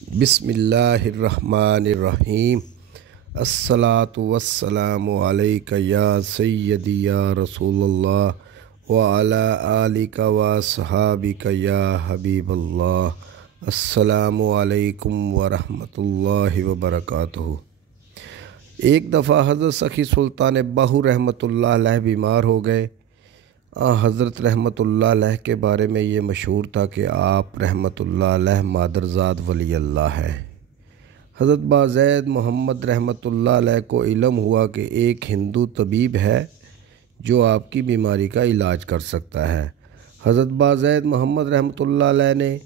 بسم اللہ الرحمن الرحیم۔ الصلاۃ والسلام علیک یا سیدی یا رسول اللہ وعلی آلک واصحابک یا حبیب اللہ۔ السلام علیکم ورحمۃ اللہ وبرکاتہ۔ ایک دفعہ حضرت سخی سلطان باہو رحمۃ اللہ علیہ بیمار ہو گئے۔ حضرت رحمۃ اللہ علیہ کے بارے میں یہ مشہور تھا کہ آپ رحمۃ اللہ علیہ مادرزاد ولی اللہ ہے۔ حضرت بازید محمد رحمۃ اللہ علیہ کو علم ہوا کہ ایک ہندو طبیب ہے جو آپ کی بیماری کا علاج کر سکتا ہے۔ حضرت بازید محمد رحمۃ اللہ علیہ نے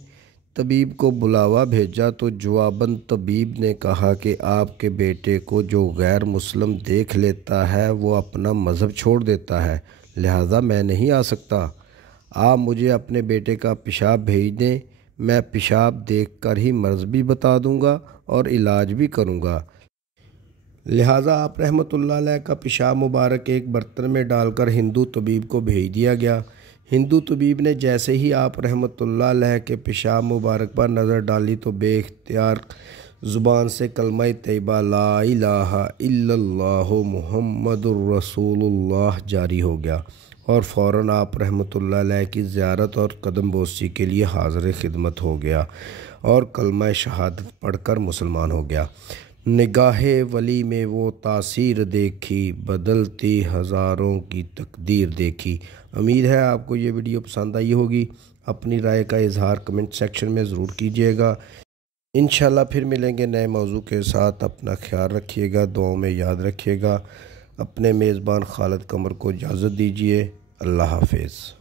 طبیب کو بلاوا بھیجا تو جواباً طبیب نے کہا کہ آپ کے بیٹے کو جو غیر مسلم دیکھ لیتا ہے وہ اپنا مذہب چھوڑ دیتا ہے، لہٰذا میں نہیں آ سکتا۔ آپ مجھے اپنے بیٹے کا پیشاب بھیج دیں، میں پیشاب دیکھ کر ہی مرض بھی بتا دوں گا اور علاج بھی کروں گا۔ لہٰذا آپ رحمۃ اللہ علیہ کا پیشاب مبارک ایک برتن میں ڈال کر ہندو طبیب کو بھیج دیا گیا۔ ہندو طبیب نے جیسے ہی آپ رحمۃ اللہ علیہ کے پیشاب مبارک پر نظر ڈالی تو بے اختیار زبان سے کلمہ طیبہ لا الہ الا اللہ محمد الرسول اللہ جاری ہو گیا اور فوراً آپ رحمۃ اللہ علیہ کی زیارت اور قدم بوسی کے لیے حاضر خدمت ہو گیا اور کلمہ شہادت پڑھ کر مسلمان ہو گیا۔ نگاہ ولی میں وہ تاثیر دیکھی، بدلتی ہزاروں کی تقدیر دیکھی۔ امید ہے آپ کو یہ ویڈیو پسند آئی ہوگی۔ اپنی رائے کا اظہار کمنٹ سیکشن میں ضرور کیجیے گا۔ انشاءاللہ پھر ملیں گے نئے موضوع کے ساتھ۔ اپنا خیال رکھیے گا، دعاؤں میں یاد رکھیے گا۔ اپنے میزبان خالد قمر کو اجازت دیجیے۔ اللہ حافظ۔